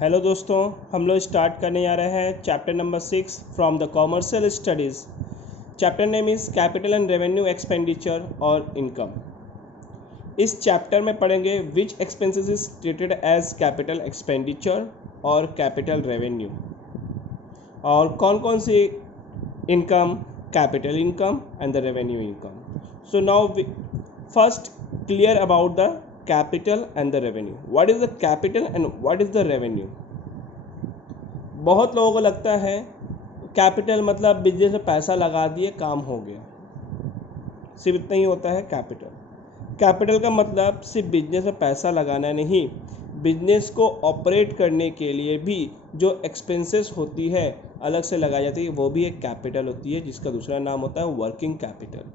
Hello दोस्तों, हम लोग स्टार्ट करने जा रहे हैं chapter number 6 from the commercial studies. Chapter name is capital and revenue expenditure और इनकम। इस चैप्टर में पढ़ेंगे which expenses is treated as capital expenditure और कैपिटल रेवेन्यू, और कौन कौन सी income, capital income and the revenue income. So now first clear about the capital and the revenue. What is the capital and what is the revenue? बहुत लोगों को लगता है कैपिटल मतलब बिजनेस में पैसा लगा दिए काम हो गया, सिर्फ इतना ही होता है कैपिटल। कैपिटल का मतलब सिर्फ बिजनेस में पैसा लगाना नहीं, बिजनेस को ऑपरेट करने के लिए भी जो एक्सपेंसेस होती है अलग से लगाई जाती है, वो भी एक कैपिटल होती है, जिसका दूसरा नाम होता है वर्किंग कैपिटल।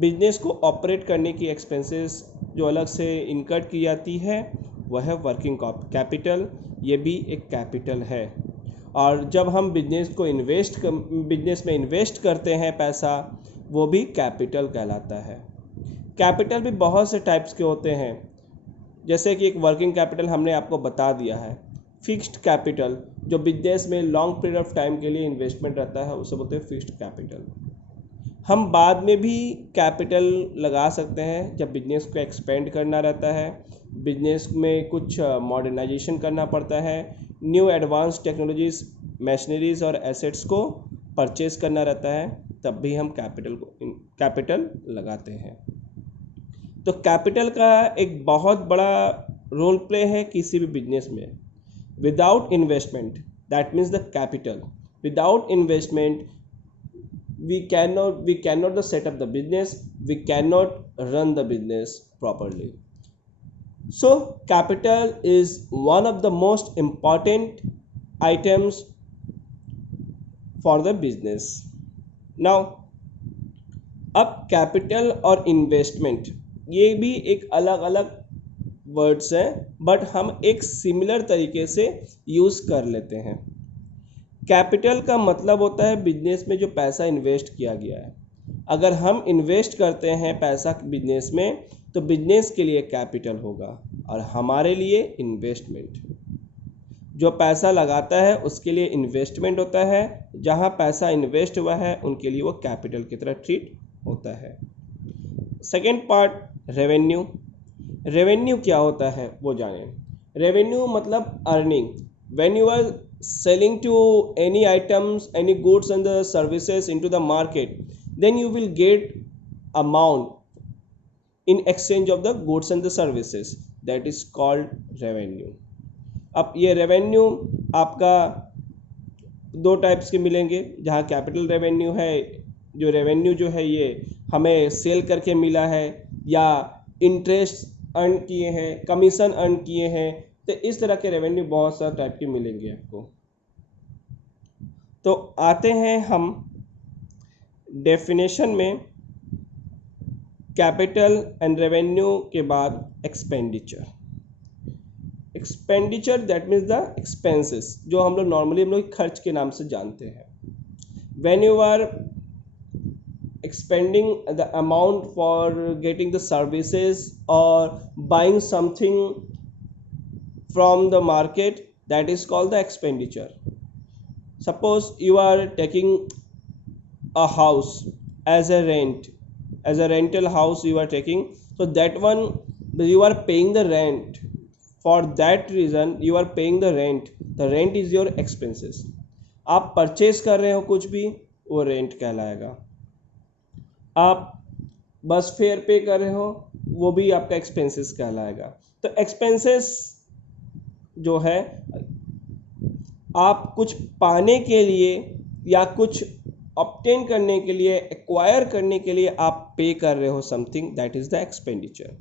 बिजनेस को ऑपरेट करने की एक्सपेंसेस जो अलग से इनकर्ड की जाती है वह है वर्किंग कैपिटल, ये भी एक कैपिटल है। और जब हम बिजनेस में इन्वेस्ट करते हैं पैसा, वो भी कैपिटल कहलाता है। कैपिटल भी बहुत से टाइप्स के होते हैं, जैसे कि एक वर्किंग कैपिटल हमने आपको बता दिया है। फिक्स्ड कैपिटल जो बिजनेस में लॉन्ग पीरियड ऑफ टाइम के लिए इन्वेस्टमेंट रहता है उसे बोलते हैं फिक्स्ड कैपिटल। हम बाद में भी कैपिटल लगा सकते हैं जब बिजनेस को एक्सपेंड करना रहता है, बिजनेस में कुछ मॉडर्नाइजेशन करना पड़ता है, न्यू एडवांस टेक्नोलॉजीज, मशीनरीज और एसेट्स को परचेज करना रहता है, तब भी हम कैपिटल लगाते हैं। तो कैपिटल का एक बहुत बड़ा रोल प्ले है किसी भी बिजनेस में। Without investment, that means the capital, without investment we cannot set up the business, we cannot run the business properly. So capital is one of the most important items for the business. Now अब capital और investment ये भी एक अलग अलग words हैं, but हम एक सिमिलर तरीके से यूज़ कर लेते हैं। कैपिटल का मतलब होता है बिजनेस में जो पैसा इन्वेस्ट किया गया है। अगर हम इन्वेस्ट करते हैं पैसा बिजनेस में तो बिजनेस के लिए कैपिटल होगा और हमारे लिए इन्वेस्टमेंट। जो पैसा लगाता है उसके लिए इन्वेस्टमेंट होता है, जहां पैसा इन्वेस्ट हुआ है उनके लिए वो कैपिटल की तरह ट्रीट होता है। Second part revenue. रेवेन्यू क्या होता है वो जानें। रेवेन्यू मतलब earning. When you are selling to any items, any goods and the services into the market, then you will get amount in exchange of the goods and the services, that is called revenue. अब ये revenue आपका दो types के मिलेंगे, जहाँ capital revenue है, जो revenue जो है ये हमें सेल करके मिला है या इंटरेस्ट अर्न किए हैं, कमीशन अर्न किए हैं, तो इस तरह के रेवेन्यू बहुत सारे टाइप के मिलेंगे आपको। तो आते हैं हम डेफिनेशन में कैपिटल एंड रेवेन्यू के बाद expenditure. Expenditure that means the expenses, जो हम लोग खर्च के नाम से जानते हैं। When you are expending the amount for getting the services or buying something from the market, that is called the expenditure. Suppose you are taking a house as a rental house you are taking, so that one you are paying the rent. For that reason you are paying the rent is your expenses. आप purchase कर रहे हो कुछ भी, वो rent कहलाएगा। आप बस फेयर पे कर रहे हो, वो भी आपका एक्सपेंसेस कहलाएगा। तो एक्सपेंसेस जो है, आप कुछ पाने के लिए या कुछ ऑब्टेन करने के लिए, एक्वायर करने के लिए आप पे कर रहे हो something, that is the expenditure.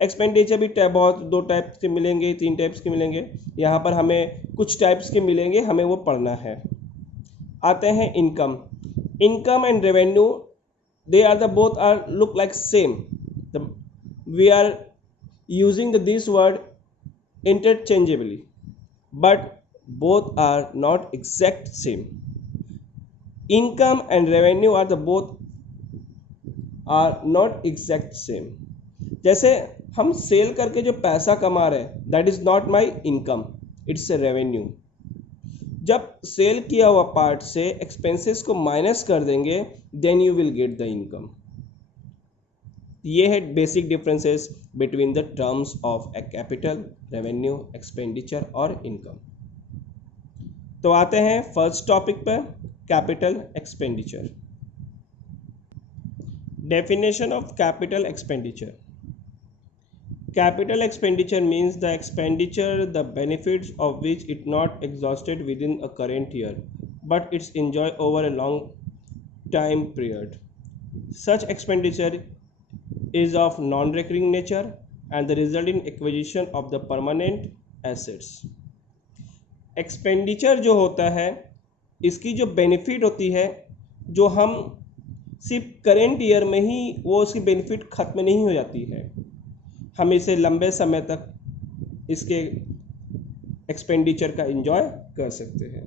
Expenditure भी बहुत दो टाइप के मिलेंगे, तीन टाइप्स के मिलेंगे, यहाँ पर हमें कुछ टाइप्स के मिलेंगे, हमें वो पढ़ना है। आते हैं income. Income and revenue, they are the both are look like same. We are using this word interchangeably, but both are not exact same. Income and revenue are the both are not exact same. जैसे हम cell करके जो पैसा कमा रहे हैं, that is not my income, it's a revenue. जब sale किया हुआ पार्ट से एक्सपेंसेस को माइनस कर देंगे then you will get the income. ये है basic differences between the terms of a capital, revenue, expenditure और इनकम। तो आते हैं फर्स्ट टॉपिक पर, capital expenditure. Definition of capital expenditure. Capital expenditure means the expenditure, the benefits of which it not exhausted within a current year, but it's enjoyed over a long time period. Such expenditure is of non-recurring nature and the result in acquisition of the permanent assets. Expenditure जो होता है, इसकी जो benefit होती है, जो हम सिर्फ करेंट ईयर में ही वो उसकी बेनिफिट ख़त्म नहीं हो जाती है, हम इसे लंबे समय तक इसके एक्सपेंडिचर का एंजॉय कर सकते हैं।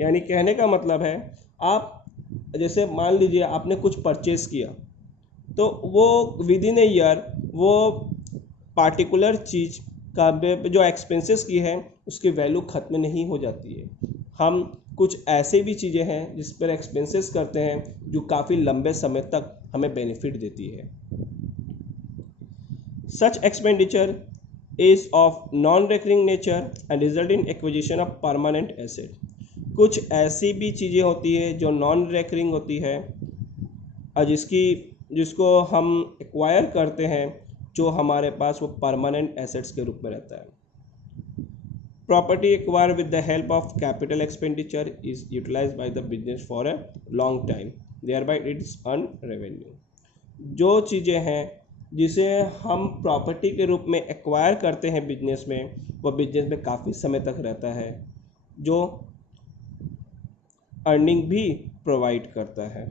यानी कहने का मतलब है, आप जैसे मान लीजिए आपने कुछ परचेज़ किया, तो वो विद इन ए ईयर वो पार्टिकुलर चीज़ का जो एक्सपेंसेस की है उसकी वैल्यू ख़त्म नहीं हो जाती है। हम कुछ ऐसे भी चीज़ें हैं जिस पर एक्सपेंसेस करते हैं जो काफ़ी लंबे समय तक हमें बेनिफिट देती है। Such expenditure is of non-recurring nature and result in acquisition of permanent asset. कुछ ऐसी भी चीज़ें होती है जो नॉन रेकरिंग होती है और जिसको हम एक्वायर करते हैं, जो हमारे पास वो परमानेंट एसेट्स के रूप में रहता है। Property acquire with the help of capital expenditure is utilized by the business for a long time, thereby it's earn revenue. जो चीज़ें हैं जिसे हम प्रॉपर्टी के रूप में एक्वायर करते हैं बिजनेस में, वह बिजनेस में काफ़ी समय तक रहता है, जो अर्निंग भी प्रोवाइड करता है।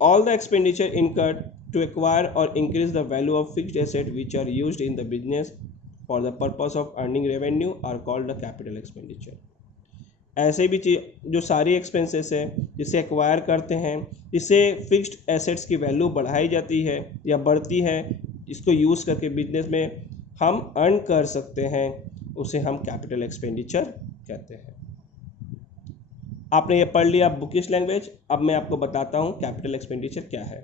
All the expenditure incurred to acquire or increase the value of fixed asset which are used in the business for the purpose of earning revenue are called the capital expenditure. ऐसे भी चीज जो सारी expenses है जिसे acquire करते हैं, जिससे फिक्स्ड एसेट्स की वैल्यू बढ़ाई जाती है या बढ़ती है, इसको यूज़ करके बिजनेस में हम अर्न कर सकते हैं, उसे हम कैपिटल एक्सपेंडिचर कहते हैं। आपने ये पढ़ लिया बुकिश लैंग्वेज। अब मैं आपको बताता हूँ कैपिटल एक्सपेंडिचर क्या है।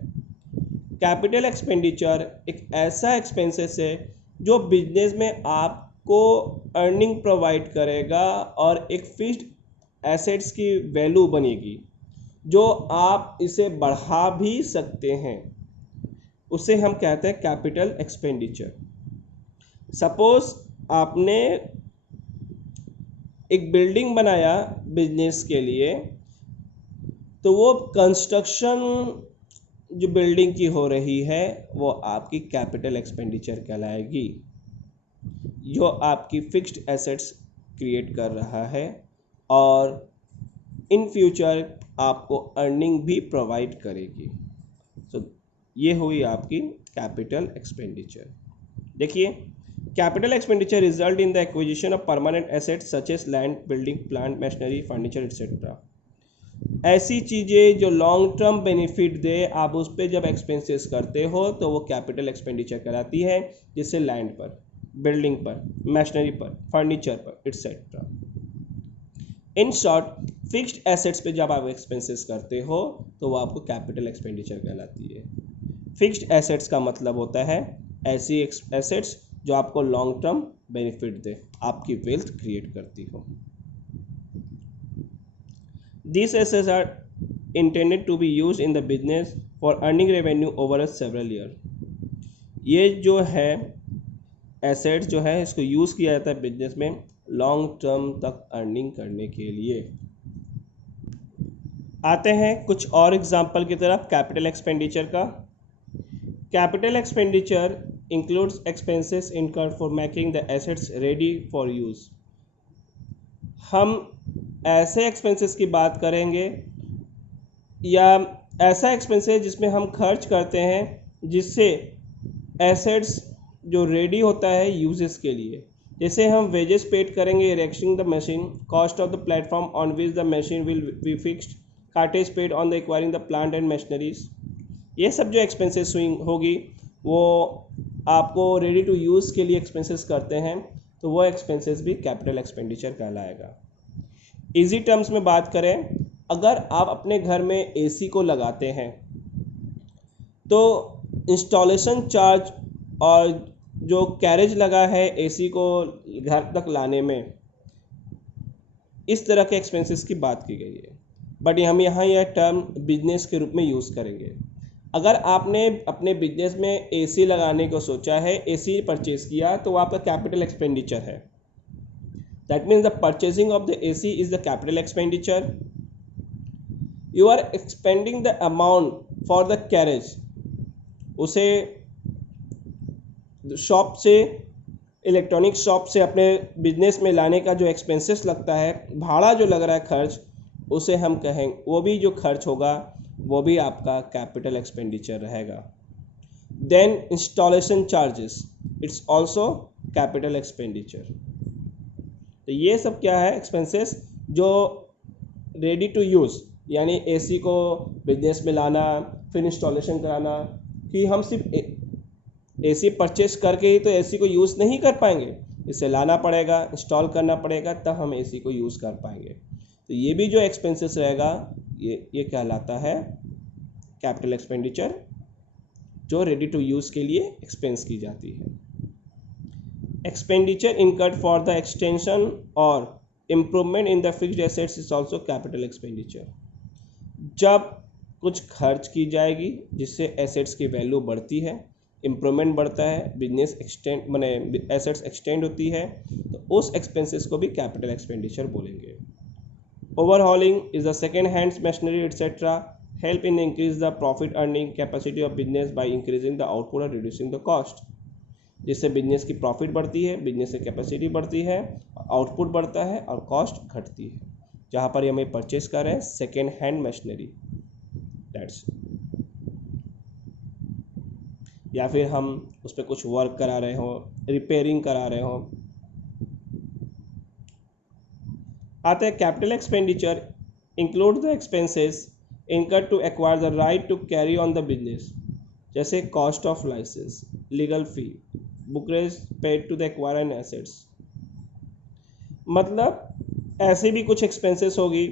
कैपिटल एक्सपेंडिचर एक ऐसा एक्सपेंसेस है जो बिजनेस में आपको अर्निंग प्रोवाइड करेगा और एक फिक्स्ड एसेट्स की वैल्यू बनेगी, जो आप इसे बढ़ा भी सकते हैं, उसे हम कहते हैं कैपिटल एक्सपेंडिचर। सपोज आपने एक बिल्डिंग बनाया बिजनेस के लिए, तो वो कंस्ट्रक्शन जो बिल्डिंग की हो रही है वो आपकी कैपिटल एक्सपेंडिचर कहलाएगी, जो आपकी फिक्स्ड एसेट्स क्रिएट कर रहा है और इन फ्यूचर आपको अर्निंग भी प्रोवाइड करेगी। सो ये हुई आपकी कैपिटल एक्सपेंडिचर। देखिए, capital expenditure result in the acquisition of permanent assets such as land, building, plant, machinery, furniture etcetera. ऐसी चीज़ें जो लॉन्ग टर्म बेनिफिट दे, आप उस पर जब एक्सपेंसेस करते हो तो वो कैपिटल एक्सपेंडिचर कहलाती है, जिससे लैंड पर, बिल्डिंग पर, मशीनरी पर, फर्नीचर पर etcetera. In short, fixed assets पे जब आप एक्सपेंसेस करते हो तो वो आपको कैपिटल एक्सपेंडिचर कहलाती है। फिक्स्ड एसेट्स का मतलब होता है ऐसी एसेट्स जो आपको लॉन्ग टर्म बेनिफिट दे, आपकी वेल्थ क्रिएट करती हो। These assets are intended to be used in the business for earning revenue over a several year. ये जो है एसेट्स जो है इसको यूज़ किया जाता है बिजनेस में लॉन्ग टर्म तक अर्निंग करने के लिए। आते हैं कुछ और एग्जांपल की तरफ कैपिटल एक्सपेंडिचर का। Capital expenditure includes expenses incurred for making the assets ready for use. हम ऐसे एक्सपेंसेस की बात करेंगे या ऐसा एक्सपेंसेस जिसमें हम खर्च करते हैं जिससे एसेट्स जो रेडी होता है यूजेस के लिए। जैसे हम वेजेस पेड करेंगे erecting the machine, cost of the platform on which the machine will be fixed, cartage paid on the acquiring the plant and machineries. ये सब जो एक्सपेंसेस होगी वो आपको रेडी टू यूज़ के लिए एक्सपेंसेस करते हैं, तो वो एक्सपेंसेस भी कैपिटल एक्सपेंडिचर कहलाएगा। इजी टर्म्स में बात करें, अगर आप अपने घर में एसी को लगाते हैं तो इंस्टॉलेशन चार्ज और जो कैरेज लगा है एसी को घर तक लाने में, इस तरह के एक्सपेंसेस की बात की गई है। बट हम यहाँ यह टर्म बिजनेस के रूप में यूज़ करेंगे। अगर आपने अपने बिजनेस में एसी लगाने को सोचा है, एसी परचेज किया, तो आपका कैपिटल एक्सपेंडिचर है। That means the purchasing of the AC is the capital expenditure. You are expending the amount for the carriage. उसे शॉप से, इलेक्ट्रॉनिक शॉप से अपने बिजनेस में लाने का जो एक्सपेंसेस लगता है, भाड़ा जो लग रहा है खर्च, उसे हम कहें, वो भी जो खर्च होगा वो भी आपका कैपिटल एक्सपेंडिचर रहेगा। Then installation charges, it's also capital expenditure. तो ये सब क्या है, एक्सपेंसेस जो रेडी टू यूज़, यानी एसी को बिजनेस में लाना, फिर इंस्टॉलेशन कराना, कि हम सिर्फ एसी परचेस करके ही तो एसी को यूज़ नहीं कर पाएंगे, इसे लाना पड़ेगा, इंस्टॉल करना पड़ेगा, तब हम एसी को यूज़ कर पाएंगे। तो ये भी जो एक्सपेंसेस रहेगा ये कहलाता है कैपिटल एक्सपेंडिचर, जो रेडी टू यूज़ के लिए एक्सपेंस की जाती है। Expenditure incurred for the extension or improvement in the fixed assets is also capital expenditure. जब कुछ खर्च की जाएगी जिससे एसेट्स की वैल्यू बढ़ती है, इम्प्रूवमेंट बढ़ता है, बिजनेस एक्सटेंड माने एसेट्स एक्सटेंड होती है, तो उस एक्सपेंसेस को भी कैपिटल एक्सपेंडिचर बोलेंगे। Overhauling is the second hands machinery etcetera help in increase the profit earning capacity of business by increasing the output और रिड्यूसिंग द कॉस्ट। जिससे बिजनेस की प्रॉफिट बढ़ती है, बिजनेस की कैपेसिटी बढ़ती है, आउटपुट बढ़ता है और कॉस्ट घटती है। जहाँ पर हमें परचेस कर रहे हैं सेकेंड हैंड मशीनरी, दैट्स, या फिर हम उस पर कुछ वर्क करा रहे हो, रिपेयरिंग करा रहे हो। आते हैं capital expenditure include the expenses incurred to acquire the right to carry on the business, जैसे cost of licence, legal fee, brokerage paid to the acquire assets. मतलब ऐसे भी कुछ एक्सपेंसेस होगी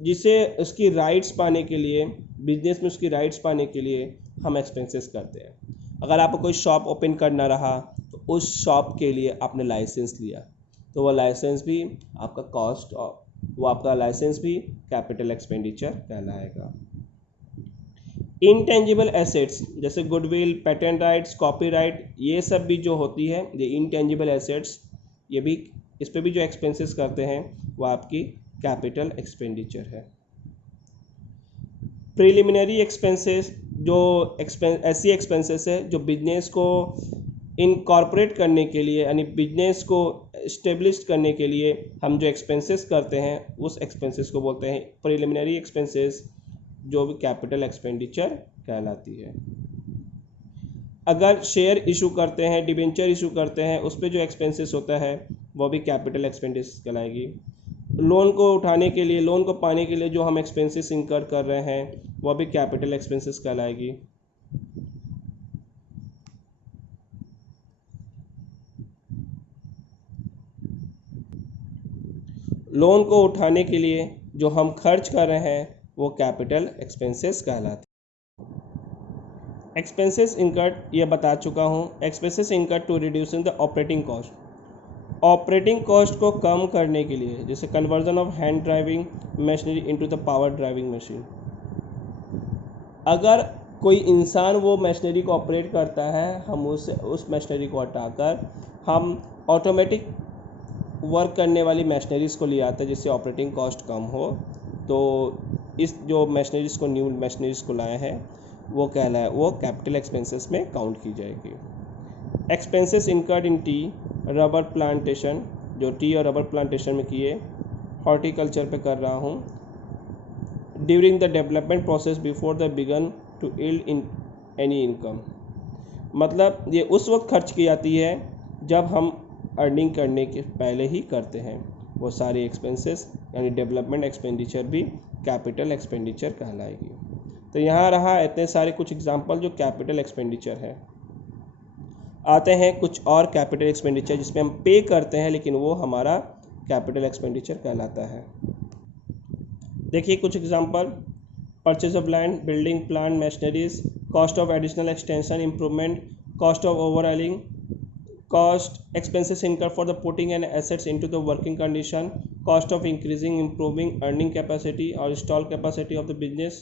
जिसे उसकी राइट्स पाने के लिए, बिजनेस में उसकी राइट्स पाने के लिए हम एक्सपेंसेस करते हैं। अगर आपको कोई शॉप ओपन करना रहा तो उस शॉप के लिए आपने लाइसेंस लिया, तो वो लाइसेंस भी आपका कॉस्ट, वो आपका लाइसेंस भी कैपिटल एक्सपेंडिचर कहलाएगा। इनटेंजिबल एसेट्स जैसे गुडविल, पेटेंट राइट्स, कॉपीराइट, ये सब भी जो होती है, ये इनटेंजिबल एसेट्स, ये भी, इस पे भी जो एक्सपेंसेस करते हैं वो आपकी कैपिटल एक्सपेंडिचर है। प्रिलिमिनरी एक्सपेंसेस, जो ऐसी एक्सपेंसेस है जो बिजनेस को इनकॉर्पोरेट करने के लिए, यानी बिजनेस को इस्टेब्लिश करने के लिए हम जो एक्सपेंसेस करते हैं, उस एक्सपेंसेस को बोलते हैं प्रिलिमिनरी एक्सपेंसेस, जो भी कैपिटल एक्सपेंडिचर कहलाती है। अगर शेयर इशू करते हैं, डिबेंचर इशू करते हैं, उस पर जो एक्सपेंसेस होता है वो भी कैपिटल एक्सपेंडिचर कहलाएगी। लोन को उठाने के लिए, लोन को पाने के लिए जो हम एक्सपेंसेस इंकर कर रहे हैं वो भी कैपिटल एक्सपेंसेस कहलाएगी। लोन को उठाने के लिए जो हम खर्च कर रहे हैं वो कैपिटल एक्सपेंसेस कहलाते हैं। एक्सपेंसेस इनकर्ड, ये बता चुका हूँ। Expenses incurred to reducing the operating cost, operating cost को कम करने के लिए, जैसे conversion of hand driving machinery into the power driving machine. अगर कोई इंसान वो मशीनरी को ऑपरेट करता है, हम उस मशीनरी को हटाकर हम ऑटोमेटिक वर्क करने वाली मशीनरीज को ले आते हैं, जिससे ऑपरेटिंग कॉस्ट कम हो। तो इस जो मशीनरीज को, न्यू मशीनरीज को लाए हैं, वो कहलाए, वो कैपिटल एक्सपेंसेस में काउंट की जाएगी। Expenses incurred in tea rubber plantation, जो टी और रबर प्लांटेशन में किए, हॉर्टिकल्चर पे कर रहा हूँ। During the development process before the begin to yield in any income, मतलब ये उस वक्त खर्च की जाती है जब हम अर्निंग करने के पहले ही करते हैं। वो सारी एक्सपेंसेस यानी डेवलपमेंट एक्सपेंडिचर भी कैपिटल एक्सपेंडिचर कहलाएगी। तो यहाँ रहा इतने सारे कुछ एग्जांपल जो कैपिटल एक्सपेंडिचर है। आते हैं कुछ और कैपिटल एक्सपेंडिचर जिसमें हम पे करते हैं लेकिन वो हमारा कैपिटल एक्सपेंडिचर कहलाता है। देखिए कुछ example, purchase of land, building, plant, machineries, cost of additional extension, improvement, cost of overhauling, cost expenses incurred for the putting and assets into the working condition, cost of increasing, improving earning capacity और install capacity of the business।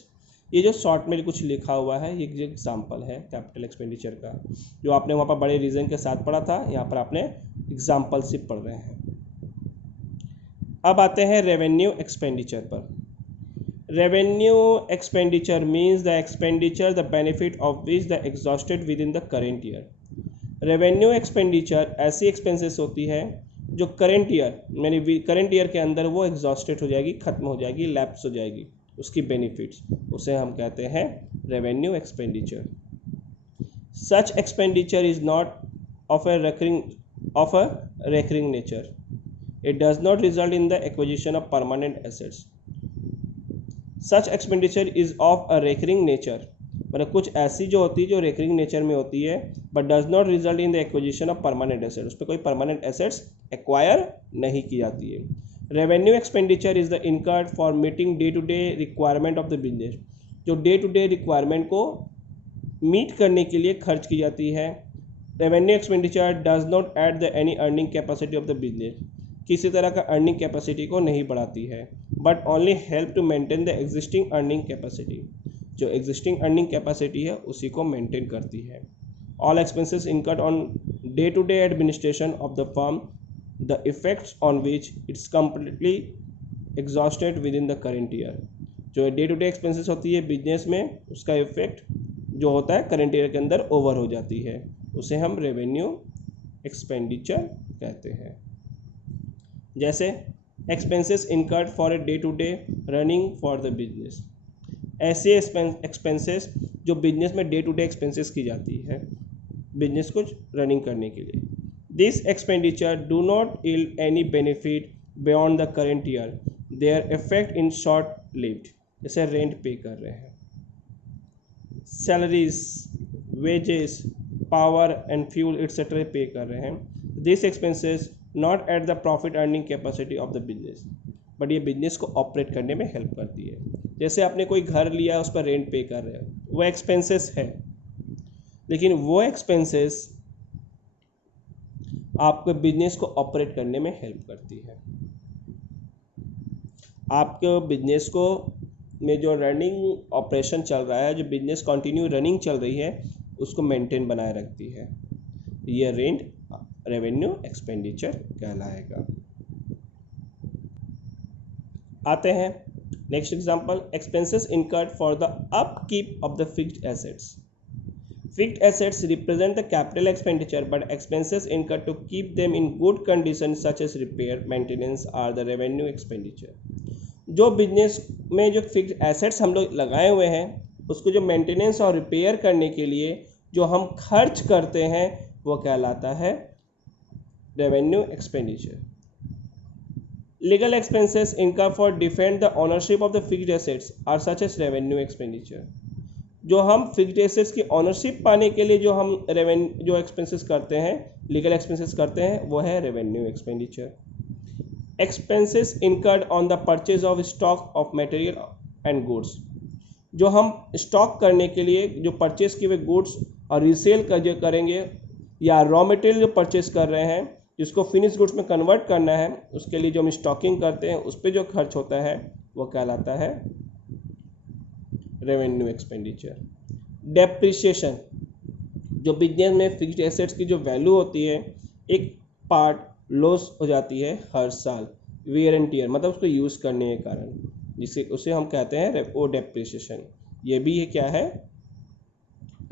ये जो short में कुछ लिखा हुआ है ये example है कैपिटल एक्सपेंडिचर का, जो आपने वहाँ पर बड़े रीजन के साथ पढ़ा था, यहाँ पर आपने एग्जाम्पल से पढ़ रहे हैं। अब आते हैं रेवेन्यू एक्सपेंडिचर पर। Revenue expenditure means the expenditure the benefit of which the exhausted within the current year. Revenue expenditure ऐसी एक्सपेंसेस होती है जो करंट ईयर यानी करंट ईयर के अंदर वो एग्जॉस्टेड हो जाएगी, खत्म हो जाएगी, लैप्स हो जाएगी उसकी बेनिफिट्स, उसे हम कहते हैं revenue expenditure. Such expenditure is not of a recurring nature, it does not result in the acquisition of permanent assets. Such expenditure is of a recurring nature, मतलब कुछ ऐसी जो होती है जो रेकरिंग नेचर में होती है, but does not result in the acquisition of permanent assets, उस पर कोई परमानेंट एसेट्स एक्वायर नहीं की जाती है। Revenue expenditure is the incurred for meeting day to day requirement of the business, जो डे टू डे रिक्वायरमेंट को meet करने के लिए खर्च की जाती है। Revenue expenditure does not add the any earning capacity of the business, किसी तरह का अर्निंग कैपेसिटी को नहीं बढ़ाती है, but only help to maintain the existing earning capacity, जो एग्जिस्टिंग अर्निंग कैपेसिटी है उसी को मेंटेन करती है। All expenses incurred on day to day administration of the firm, the effects on which it's completely exhausted within the current year, जो day to day expenses होती है business में, उसका इफेक्ट जो होता है करेंट ईयर के अंदर ओवर हो जाती है, उसे हम रेवेन्यू एक्सपेंडिचर कहते हैं। जैसे expenses incurred for a day to day running for the business, ऐसे एक्सपेंसेस जो बिजनेस में डे टू डे एक्सपेंसेस की जाती है बिजनेस को रनिंग करने के लिए। This expenditure do not yield any benefit beyond the current year, their effect in short lived, जैसे रेंट पे कर रहे हैं, salaries, wages, power and fuel etcetera pay कर रहे हैं। This expenses not at the profit earning capacity of the business, but ये business को operate करने में हेल्प करती है। जैसे आपने कोई घर लिया, उस पर रेंट पे कर रहे हो, वो एक्सपेंसेस है, लेकिन वो एक्सपेंसेस आपके बिजनेस को ऑपरेट करने में हेल्प करती है। आपके बिजनेस को में जो रनिंग ऑपरेशन चल रहा है, जो बिजनेस कंटिन्यू रनिंग चल रही है, उसको मेंटेन बनाए रखती है। ये रेंट रेवेन्यू एक्सपेंडिचर कहलाएगा। आते हैं next example, expenses incurred for the upkeep of the fixed assets. Fixed assets represent the capital expenditure, but expenses incurred to keep them in good condition such as repair, maintenance are the revenue expenditure. जो business में जो fixed assets हम लोग लगाए हुए हैं, उसको जो मेंटेनेंस और रिपेयर करने के लिए जो हम खर्च करते हैं, वो कहलाता है revenue expenditure. Legal expenses income for defend the ownership of the fixed assets are such as revenue expenditure. जो हम फिक्स्ड एसेट्स की ओनरशिप पाने के लिए जो हम जो एक्सपेंसेस करते हैं, लीगल एक्सपेंसेस करते हैं, वो है revenue expenditure. Expenses incurred on the purchase of stock of material and goods, जो हम स्टॉक करने के लिए जो परचेज किए हुए गुड्स और रीसेल कर जो करेंगे, या रॉ मटेरियल जो परचेज कर रहे हैं जिसको फिनिश गुड्स में कन्वर्ट करना है, उसके लिए जो हम स्टॉकिंग करते हैं, उस पर जो खर्च होता है वो कहलाता है रेवेन्यू एक्सपेंडिचर। डेप्रिसिएशन, जो बिजनेस में फिक्स्ड एसेट्स की जो वैल्यू होती है, एक पार्ट लॉस हो जाती है हर साल, वेयर एंड टियर, मतलब उसको यूज़ करने के कारण, जिसे उसे हम कहते हैं वो डेप्रिसिएशन। ये भी है क्या है,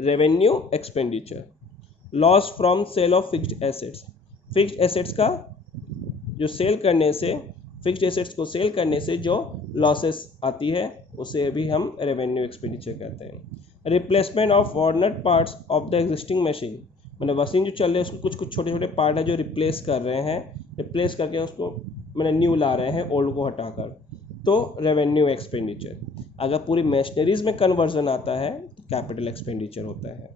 revenue expenditure. Loss from sale of fixed assets, fixed assets का जो सेल करने से, फिक्स्ड एसेट्स को सेल करने से जो लॉसेस आती है, उसे भी हम रेवेन्यू एक्सपेंडिचर कहते हैं। Replacement of worn out parts of the existing machine, मतलब मशीन जो चल रही है उसको कुछ कुछ छोटे छोटे पार्ट है जो रिप्लेस कर रहे हैं, रिप्लेस करके उसको मतलब न्यू ला रहे हैं ओल्ड को हटाकर, तो रेवेन्यू एक्सपेंडिचर। अगर पूरी मशीनरीज में कन्वर्जन आता है तो कैपिटल एक्सपेंडिचर होता है।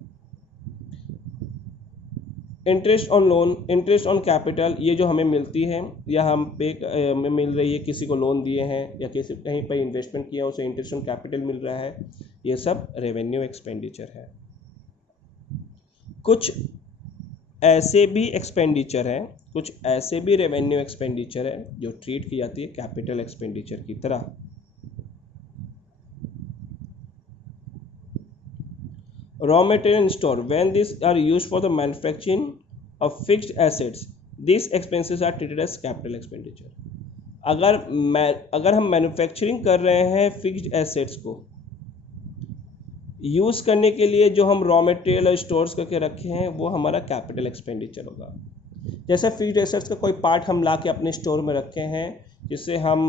Interest on loan, interest on capital, ये जो हमें मिलती है या हम पे हमें मिल रही है, किसी को लोन दिए हैं या किसी कहीं पर इन्वेस्टमेंट किया उसे इंटरेस्ट ऑन कैपिटल मिल रहा है, ये सब रेवेन्यू एक्सपेंडिचर है। कुछ ऐसे भी एक्सपेंडिचर है, कुछ ऐसे भी रेवेन्यू एक्सपेंडिचर है जो ट्रीट की जाती है कैपिटल एक्सपेंडिचर की तरह। Raw material store, when this are used for the manufacturing of fixed assets, this expenses are treated as capital expenditure. अगर हम मैन्युफैक्चरिंग कर रहे हैं फिक्स्ड एसेट्स को यूज़ करने के लिए, जो हम रॉ मटेरियल और स्टोर्स करके रखे हैं वो हमारा कैपिटल एक्सपेंडिचर होगा। जैसे फिक्स्ड एसेट्स का कोई पार्ट हम ला के अपने स्टोर में रखे हैं जिससे हम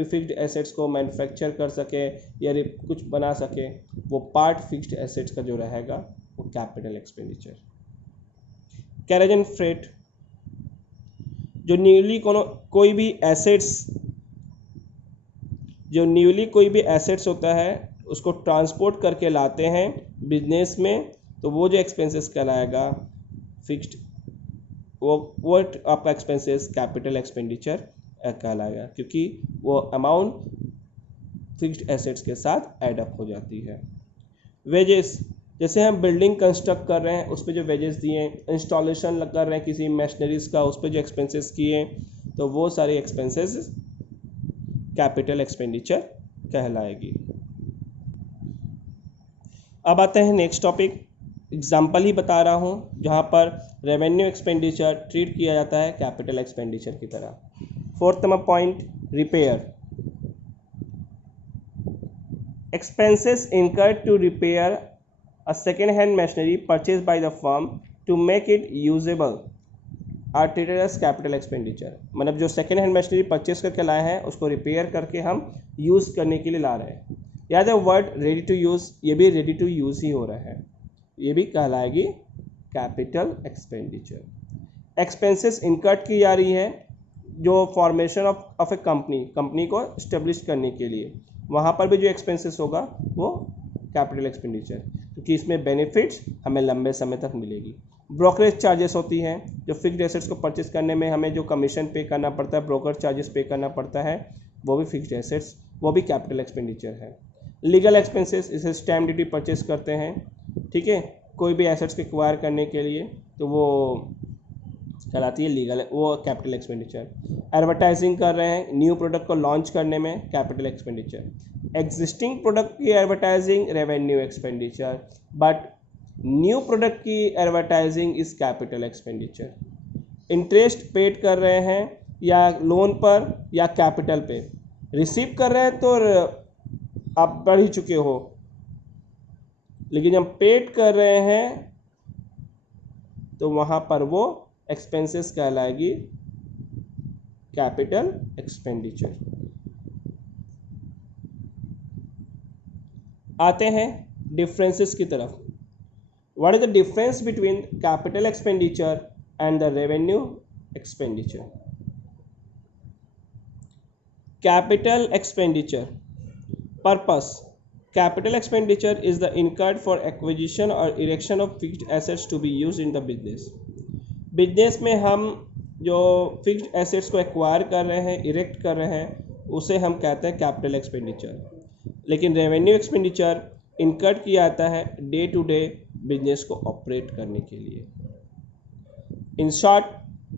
फिक्स्ड एसेट्स को मैन्युफैक्चर कर सके या कुछ बना सके, वो पार्ट फिक्स्ड एसेट्स का जो रहेगा वो capital expenditure. Carriage and freight, जो न्यूली कोई भी एसेट्स होता है उसको ट्रांसपोर्ट करके लाते हैं बिजनेस में, तो वो जो एक्सपेंसेस कहलाएगा फिक्स्ड, वो आपका एक्सपेंसेस कैपिटल एक्सपेंडिचर कहलाएगा, क्योंकि वो अमाउंट फिक्स्ड एसेट्स के साथ ऐड अप हो जाती है। वेजेस, जैसे हम बिल्डिंग कंस्ट्रक्ट कर रहे हैं उस पर जो वेजेस दिए, इंस्टॉलेशन कर रहे हैं किसी मशीनरीज का उस पर जो एक्सपेंसेस किए, तो वो सारे एक्सपेंसेस कैपिटल एक्सपेंडिचर कहलाएगी। अब आते हैं नेक्स्ट टॉपिक, एग्जाम्पल ही बता रहा हूँ जहाँ पर रेवेन्यू एक्सपेंडिचर ट्रीट किया जाता है कैपिटल एक्सपेंडिचर की तरह। Fourth number point, repair. Expenses incurred to repair a second hand machinery purchase by the firm to make it usable are treated as capital expenditure. मतलब जो सेकेंड हैंड मशीनरी परचेज करके लाए हैं उसको repair करके हम यूज़ करने के लिए ला रहे हैं। याद है वर्ड रेडी टू यूज़, ये भी रेडी टू यूज़ ही हो रहा है, ये भी कहलाएगी कैपिटल एक्सपेंडिचर। एक्सपेंसेस इनकर्ड की जा रही है जो फॉर्मेशन ऑफ ए कंपनी को इस्टेब्लिश करने के लिए, वहाँ पर भी जो एक्सपेंसेस होगा वो कैपिटल एक्सपेंडिचर, क्योंकि इसमें बेनिफिट्स हमें लंबे समय तक मिलेगी। ब्रोकरेज चार्जेस होती हैं, जो फिक्स्ड एसेट्स को परचेस करने में हमें जो कमीशन पे करना पड़ता है, ब्रोकर चार्जेस पे करना पड़ता है, वो भी फिक्स्ड एसेट्स, वो भी कैपिटल एक्सपेंडिचर है। लीगल एक्सपेंसेस, इसे स्टैम्प ड्यूटी परचेस करते हैं, ठीक है, कोई भी एसेट्स को एक्वायर करने के लिए, तो वो कहलाती है लीगल, वो कैपिटल एक्सपेंडिचर। एडवर्टाइजिंग कर रहे हैं, न्यू प्रोडक्ट को लॉन्च करने में, कैपिटल एक्सपेंडिचर। एग्जिस्टिंग प्रोडक्ट की advertising, revenue expenditure, but new product की advertising is capital expenditure. Interest paid कर रहे हैं या लोन पर या कैपिटल पे, रिसीव कर रहे हैं तो आप बढ़ ही चुके हो, लेकिन जब पेड कर रहे हैं तो वहाँ पर वो एक्सपेंसेस कहलाएगी कैपिटल एक्सपेंडिचर। आते हैं डिफरेंसेस की तरफ। What is the difference between capital expenditure and the revenue expenditure? Capital expenditure purpose, capital expenditure is the incurred for acquisition or erection of fixed assets to be used in the business। Business में हम जो fixed assets को acquire कर रहे हैं, erect कर रहे हैं, उसे हम कहते हैं कैपिटल एक्सपेंडिचर। लेकिन रेवेन्यू एक्सपेंडिचर इनकर्ड किया जाता है डे टू डे बिजनेस को ऑपरेट करने के लिए। इन शॉर्ट,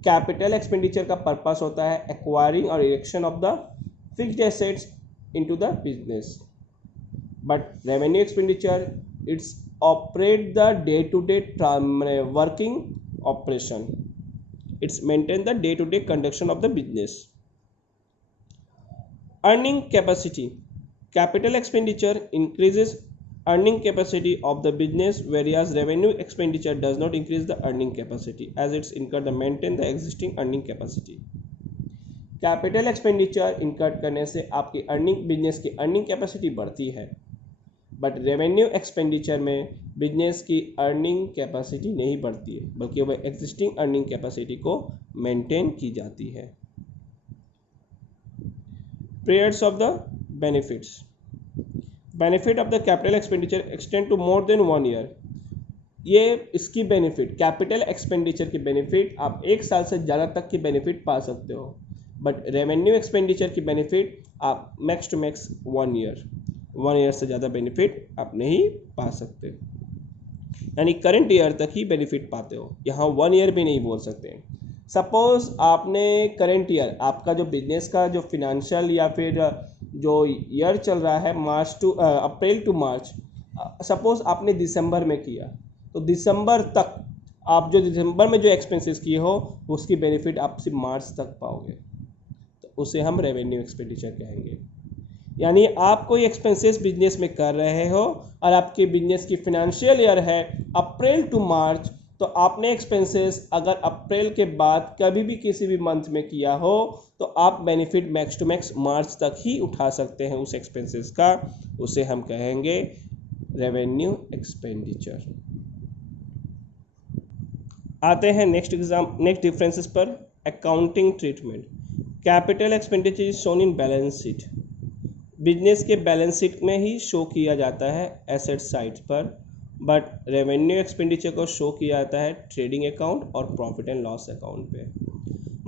कैपिटल एक्सपेंडिचर का पर्पस होता है एक्वायरिंग और erection of the fixed assets into the business, but revenue expenditure it's operate the day-to-day working operation, it's maintain the day-to-day conduction of the business। earning capacity, capital expenditure increases earning capacity of the business, whereas revenue expenditure does not increase the earning capacity as it's incurred to maintain the existing earning capacity। Capital expenditure incurred करने से आपकी business की earning capacity बढ़ती है, but revenue expenditure में business की earning capacity नहीं बढ़ती है, बल्कि वह एग्जिस्टिंग अर्निंग कैपेसिटी को मेंटेन की जाती है। Periods of the benefits, benefit of the capital expenditure extend to more than 1 year. ये इसकी बेनिफिट, कैपिटल एक्सपेंडिचर की बेनिफिट आप 1 साल से ज़्यादा तक की बेनिफिट पा सकते हो, बट रेवेन्यू एक्सपेंडिचर की बेनिफिट आप मैक्स टू मैक्स 1 ईयर से ज़्यादा बेनिफिट आप नहीं पा सकते, यानी करंट ईयर तक ही बेनिफिट पाते हो, यहाँ 1 ईयर भी नहीं बोल सकते। सपोज आपने करंट ईयर, आपका जो बिजनेस का जो फिनेंशियल या फिर जो ईयर चल रहा है अप्रैल टू मार्च, सपोज आपने दिसंबर में किया, तो दिसंबर तक आप जो दिसंबर में जो एक्सपेंसेस किए हो उसकी बेनिफिट आप सिर्फ मार्च तक पाओगे, तो उसे हम रेवेन्यू एक्सपेंडिचर कहेंगे। यानी आप कोई एक्सपेंसेस बिजनेस में कर रहे हो और आपके बिजनेस की फिनेंशियल ईयर है अप्रैल टू मार्च, तो आपने एक्सपेंसेस अगर अप्रैल के बाद कभी भी किसी भी मंथ में किया हो तो आप बेनिफिट मैक्स टू मैक्स मार्च तक ही उठा सकते हैं उस एक्सपेंसेस का, उसे हम कहेंगे रेवेन्यू एक्सपेंडिचर। आते हैं नेक्स्ट डिफरेंसेस पर। Accounting treatment, capital expenditure is shown in balance sheet, business के बैलेंस शीट में ही शो किया जाता है एसेट साइड पर, बट रेवेन्यू एक्सपेंडिचर को शो किया जाता है ट्रेडिंग अकाउंट और प्रॉफिट एंड लॉस अकाउंट पे।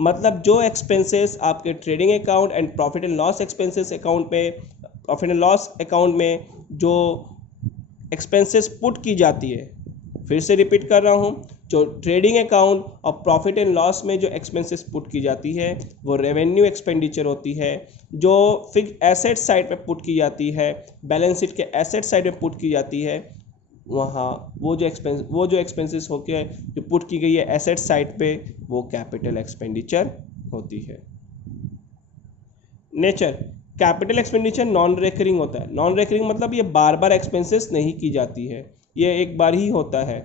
मतलब जो एक्सपेंसेस आपके trading account and profit and loss expenses account पे, प्रॉफिट एंड लॉस अकाउंट में जो एक्सपेंसेस पुट की जाती है, फिर से रिपीट कर रहा हूँ, जो ट्रेडिंग अकाउंट और प्रॉफिट एंड लॉस में जो एक्सपेंसेस पुट की जाती है वो रेवेन्यू एक्सपेंडिचर होती है। जो फिक्स एसेट साइड पे पुट की जाती है, बैलेंस शीट के एसेट साइड पे पुट की जाती है, वहाँ वो जो एक्सपेंसेस होके जो पुट की गई है एसेट साइड पे, वो कैपिटल एक्सपेंडिचर होती है। Nature, capital expenditure non recurring होता है। नॉन रेकरिंग मतलब ये बार बार एक्सपेंसेस नहीं की जाती है, ये एक बार ही होता है।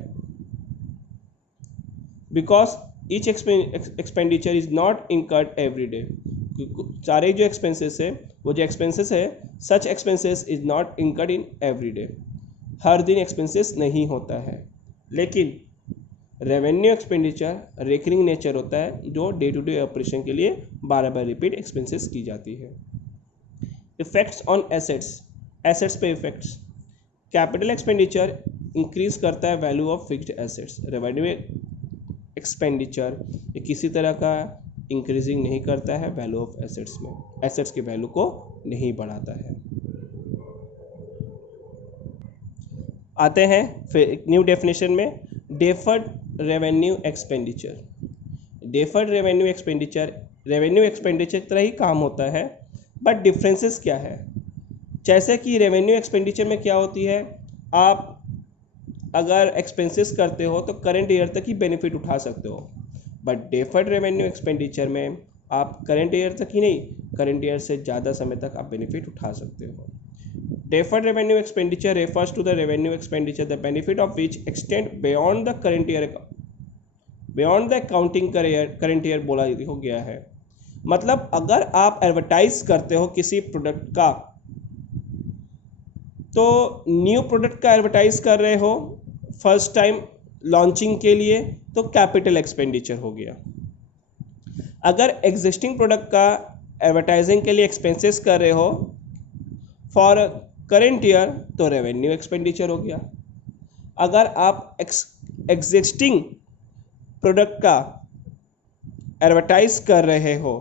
Because each expenditure is not incurred every day, सारे जो एक्सपेंसेस है, वो जो एक्सपेंसेस है, such expenses is not incurred in every day, हर दिन एक्सपेंसेस नहीं होता है। लेकिन रेवेन्यू एक्सपेंडिचर रेकरिंग नेचर होता है, जो डे टू डे ऑपरेशन के लिए बार बार रिपीट एक्सपेंसेस की जाती है। इफेक्ट्स ऑन एसेट्स, एसेट्स पे इफेक्ट्स, कैपिटल एक्सपेंडिचर इंक्रीज करता है value of fixed assets, revenue expenditure ये किसी तरह का इंक्रीजिंग नहीं करता है वैल्यू ऑफ एसेट्स में, एसेट्स की वैल्यू को नहीं बढ़ाता है। आते हैं फिर एक न्यू डेफिनेशन में, deferred revenue expenditure. Deferred revenue expenditure revenue expenditure की तरह ही काम होता है, बट डिफरेंसेस क्या है। जैसे कि रेवेन्यू एक्सपेंडिचर में क्या होती है, आप अगर एक्सपेंसेस करते हो तो करंट ईयर तक ही बेनिफिट उठा सकते हो, बट डेफर्ड रेवेन्यू एक्सपेंडिचर में आप करंट ईयर तक ही नहीं, करंट ईयर से ज़्यादा समय तक आप बेनिफिट उठा सकते हो। Deferred revenue expenditure refers to the revenue expenditure the benefit of which extend beyond the current year, beyond the accounting current year बोला हो गया है। मतलब अगर आप एडवर्टाइज करते हो किसी प्रोडक्ट का, तो न्यू प्रोडक्ट का एडवर्टाइज कर रहे हो फर्स्ट टाइम लॉन्चिंग के लिए, तो कैपिटल एक्सपेंडिचर हो गया। अगर एग्जिस्टिंग प्रोडक्ट का एडवर्टाइजिंग के लिए एक्सपेंसेस कर रहे हो फॉर करंट ईयर, तो रेवेन्यू एक्सपेंडिचर हो गया। अगर आप एग्जिस्टिंग प्रोडक्ट का एडवर्टाइज कर रहे हो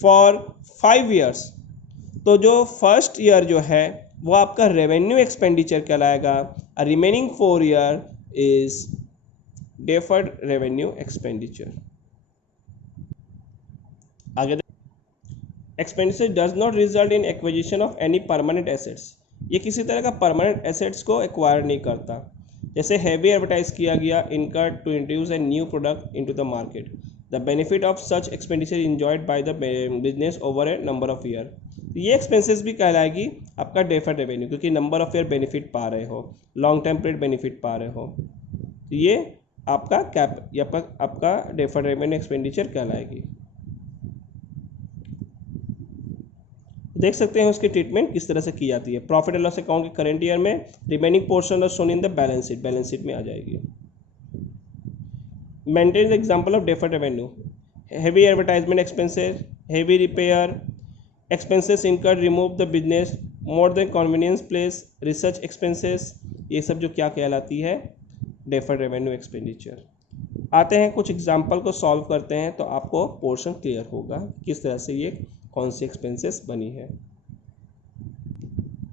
फॉर 5 ईयर्स, तो जो फर्स्ट ईयर जो है वो आपका रेवेन्यू एक्सपेंडिचर कहलाएगा, remaining 4 year is deferred revenue expenditure. आगे, expenditure does not result in acquisition of any permanent assets, ये किसी तरह का परमानेंट एसेट्स को एक्वायर नहीं करता। जैसे हैवी एडवर्टाइज किया गया, incurred to introduce a new product into the market, the benefit of such expenditure enjoyed by the business over a number of year, ये एक्सपेंसेस भी कहलाएगी आपका डेफर्ड रेवेन्यू, क्योंकि नंबर ऑफ ईयर बेनिफिट पा रहे हो, लॉन्ग टर्म पीरियड बेनिफिट पा रहे हो, तो ये आपका डेफर्ड रेवेन्यू एक्सपेंडिचर कहलाएगी। देख सकते हैं उसकी ट्रीटमेंट किस तरह से की जाती है। प्रॉफिट एंड लॉस अकाउंट के करंट ईयर में remaining portion of shown in the balance sheet, balance sheet में आ जाएगी। Maintain the example of deferred revenue, heavy advertisement expenses, heavy repair expenses incurred remove the business, more than convenience place, research expenses, ये सब जो क्या कहलाती है, deferred revenue expenditure. आते हैं कुछ एग्जाम्पल को सॉल्व करते हैं तो आपको पोर्शन क्लियर होगा किस तरह से ये कौन सी एक्सपेंसेस बनी है।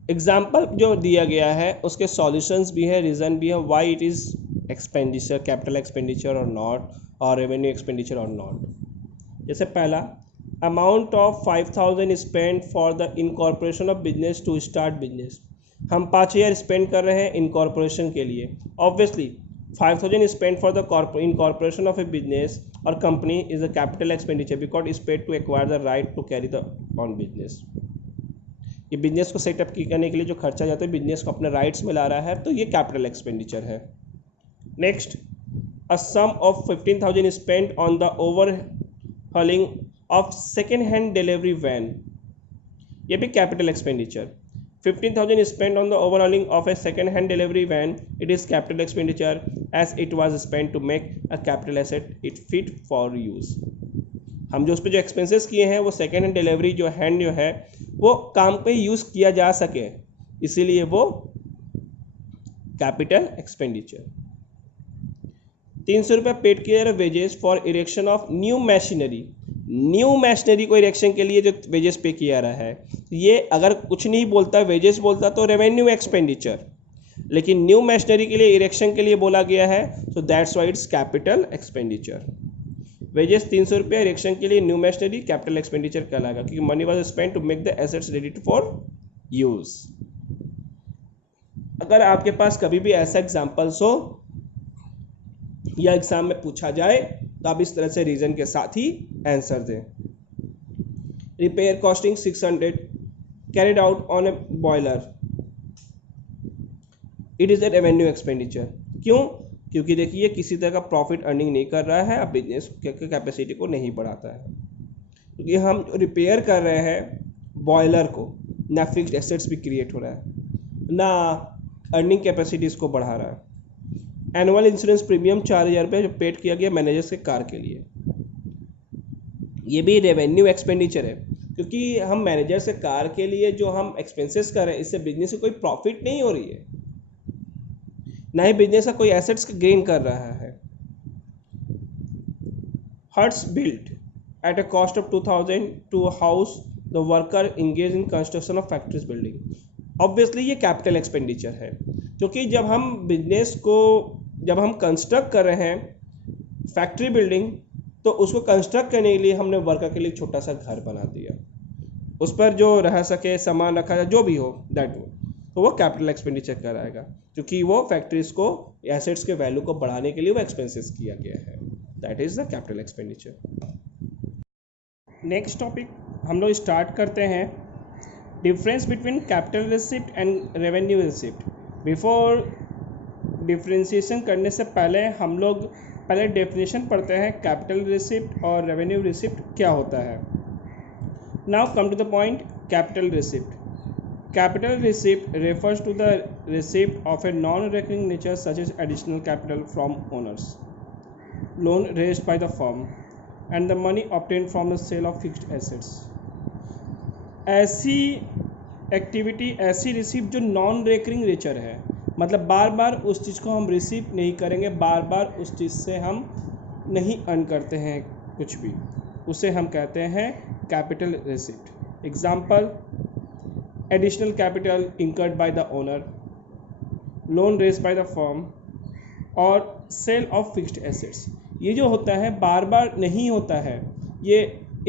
एग्जाम्पल जो दिया गया है उसके सॉल्यूशंस भी है, रीज़न भी है why it is expenditure, capital expenditure or not, और रेवेन्यू एक्सपेंडिचर और नॉट। जैसे पहला, amount of 5000 spend for the incorporation of business to start business. हम 5000 स्पेंड कर रहे हैं इनकॉर्पोरेशन के लिए। Obviously 5000 spend for the incorporation of a business or company is a capital expenditure because is paid to acquire the right to carry the on business. ये business को setup करने के लिए जो खर्चा जाता है, बिजनेस को अपने राइट्स में ला रहा है, तो ये कैपिटल एक्सपेंडिचर है। Next, a sum of 15,000 spend on the overhauling of second hand delivery van. ये भी capital expenditure. 15,000 spent on the overhauling of a second-hand delivery van. It is capital expenditure as it was spent to make a capital asset it fit for use. हम जो उस पर जो expenses किए हैं वो सेकेंड हैंड डिलीवरी जो hand जो है वो काम पे यूज़ किया जा सके, इसीलिए वो कैपिटल एक्सपेंडिचर। 300 रुपये पेड किए wages for erection of new machinery. New machinery को इरेक्शन के लिए जो वेजेस पे किया रहा है, ये अगर कुछ नहीं बोलता, वेजेस बोलता तो रेवेन्यू एक्सपेंडिचर, लेकिन न्यू मशीनरी के लिए इरेक्शन के लिए बोला गया है, so that's why it's capital expenditure. Wages 300 रुपये, इरेक्शन के लिए न्यू मशीनरी, कैपिटल एक्सपेंडिचर कहलाएगा क्योंकि money was spent to make the assets ready for use. अगर आपके पास कभी भी ऐसा एग्जाम्पल्स हो या एग्जाम में पूछा जाए तो आप इस तरह से रीजन के साथ ही आंसर दें। Repair costing 600 carried out on A boiler, it is a revenue expenditure. क्यों? क्योंकि देखिए किसी तरह का प्रॉफिट अर्निंग नहीं कर रहा है, अब बिजनेस कैपेसिटी को नहीं बढ़ाता है। क्योंकि हम रिपेयर कर रहे हैं बॉयलर को, ना फिक्स्ड एसेट्स भी क्रिएट हो रहा है, ना अर्निंग कैपेसिटीज़ को बढ़ा रहा है। एनुअल इंश्योरेंस प्रीमियम 4,000 रुपये जो पेड किया गया मैनेजर्स के कार के लिए, ये भी रेवेन्यू एक्सपेंडिचर है क्योंकि हम मैनेजर से कार के लिए जो हम एक्सपेंसेस कर रहे हैं इससे बिजनेस से कोई प्रॉफिट नहीं हो रही है, ना ही बिजनेस का कोई एसेट्स गेन कर रहा है। Huts built at a cost of 2,000 to house the worker engage in construction of factories building. Obviously ये कैपिटल एक्सपेंडिचर है क्योंकि जब हम बिजनेस को जब हम कंस्ट्रक्ट कर रहे हैं फैक्ट्री बिल्डिंग, तो उसको कंस्ट्रक्ट करने के लिए हमने वर्कर के लिए छोटा सा घर बना दिया, उस पर जो रह सके, सामान रखा जाए, जो भी हो दैट वो, तो वो कैपिटल एक्सपेंडिचर कराएगा क्योंकि वो फैक्ट्रीज को एसेट्स के वैल्यू को बढ़ाने के लिए वो एक्सपेंसेस किया गया है, that is the capital expenditure. Next topic हम लोग स्टार्ट करते हैं, difference between capital receipt and revenue receipt. Before differentiation करने से पहले हम लोग पहले डेफिनेशन पढ़ते हैं कैपिटल रिसिप्ट और रेवेन्यू रिसिप्ट क्या होता है। Now come to the point, capital receipt. Capital receipt refers to the receipt of a non-recurring nature such as additional capital from owners, loan raised by the firm, and the money obtained from the sale of fixed assets. ऐसी activity, ऐसी receipt जो non recurring nature है, मतलब बार बार उस चीज़ को हम receive नहीं करेंगे, बार बार उस चीज़ से हम नहीं अर्न करते हैं कुछ भी, उसे हम कहते हैं capital receipt. Example, additional capital incurred by the owner, loan raise by the firm और सेल ऑफ फिक्स्ड एसेट्स। ये जो होता है बार बार नहीं होता है, ये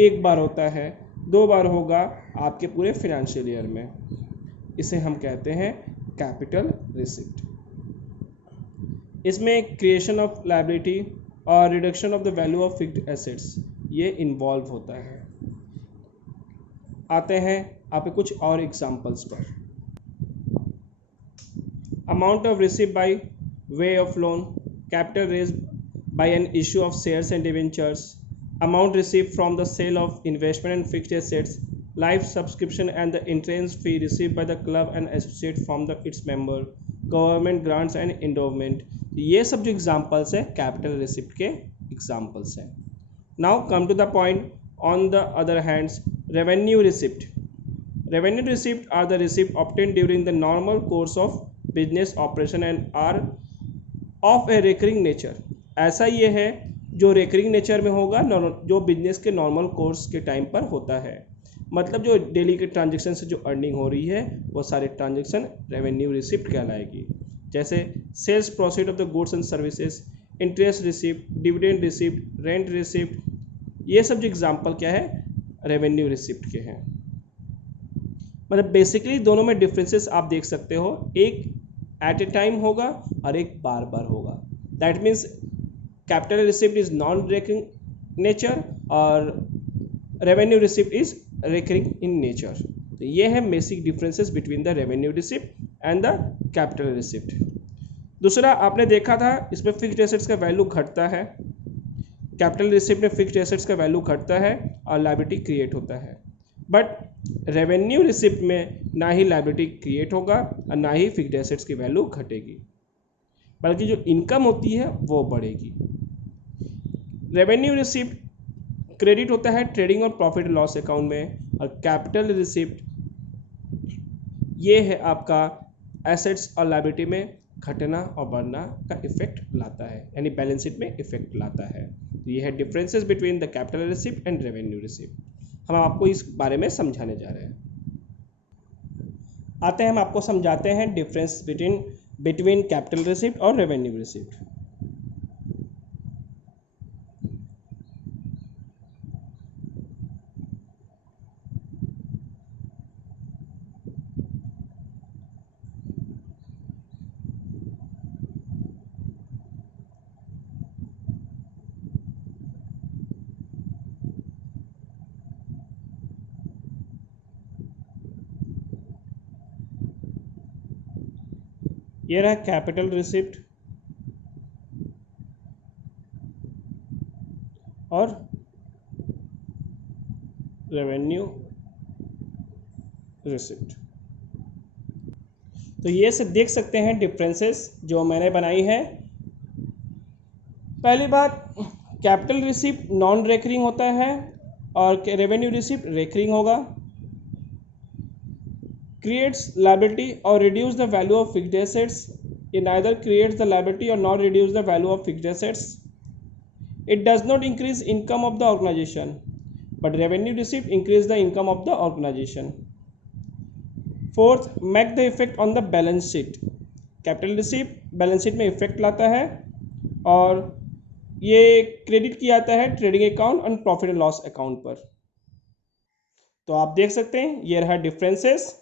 एक बार होता है, 2 बार होगा आपके पूरे फिनेंशियल ईयर में, इसे हम कहते हैं कैपिटल रिसिप्ट। इसमें क्रिएशन ऑफ लायबिलिटी और reduction of the value of fixed assets ये इन्वॉल्व होता है। आते हैं आपके कुछ और एग्जांपल्स पर। Amount of receipt by way of loan, capital raise by an issue of shares and debentures, amount received from the sale of investment and fixed assets, life subscription and the entrance fee received by the club and associate from its member, government grants and endowment। ये सब जो examples है capital receipt के examples हैं। Now come to the point, on the other hands revenue receipt. Revenue receipt are the receipt obtained during the normal course of business operation and are of A recurring nature, ऐसा ये है जो recurring nature में होगा, जो business के normal course के time पर होता है। मतलब जो डेली के ट्रांजेक्शन से जो अर्निंग हो रही है वो सारे ट्रांजेक्शन रेवेन्यू रिसिप्ट कहलाएगी। जैसे sales proceed of the goods and services, interest receipt, dividend receipt, rent receipt, ये सब जो एग्जाम्पल क्या है रेवेन्यू रिसिप्ट के हैं। मतलब बेसिकली दोनों में डिफरेंसेस आप देख सकते हो, एक एट ए टाइम होगा और एक बार बार होगा। That means capital receipt is non recurring nature और revenue receipt is recurring in nature. तो ये है basic differences between the revenue receipt and the capital receipt. दूसरा आपने देखा था इसमें फिक्स्ड एसेट्स का वैल्यू घटता है, कैपिटल रिसिप्ट में फिक्स्ड एसेट्स का वैल्यू घटता है और लायबिलिटी क्रिएट होता है। बट रेवेन्यू रिसिप्ट में ना ही लायबिलिटी क्रिएट होगा और ना ही फिक्स्ड एसेट्स की वैल्यू घटेगी, बल्कि जो इनकम होती है वो बढ़ेगी। रेवेन्यू रिसिप्ट क्रेडिट होता है ट्रेडिंग और प्रॉफिट लॉस अकाउंट में, और कैपिटल रिसिप्ट ये है आपका एसेट्स और लायबिलिटी में घटना और बढ़ना का इफेक्ट लाता है, यानी बैलेंस शीट में इफेक्ट लाता है। तो ये है differences between the capital receipt and revenue receipt. हम आपको इस बारे में समझाने जा रहे हैं। आते हैं हम आपको समझाते हैं डिफरेंस बिटवीन कैपिटल रिसिप्ट और रेवेन्यू रिसिप्ट। ये रहा कैपिटल रिसिप्ट और रेवेन्यू रिसिप्ट। तो ये से देख सकते हैं डिफरेंसेस जो मैंने बनाई है। पहली बात, कैपिटल रिसिप्ट नॉन रेकरिंग होता है और रेवेन्यू रिसिप्ट रेकरिंग होगा। Creates liability or reduce the value of fixed assets. It neither creates the liability or nor reduce the value of fixed assets. It does not increase income of the organization, but revenue receipt increase the income of the organization. Fourth, make the effect on the balance sheet. Capital receipt balance sheet में effect लाता है और ये credit किया जाता है trading account और profit and loss account पर। तो आप देख सकते हैं ये रहा डिफरेंसेस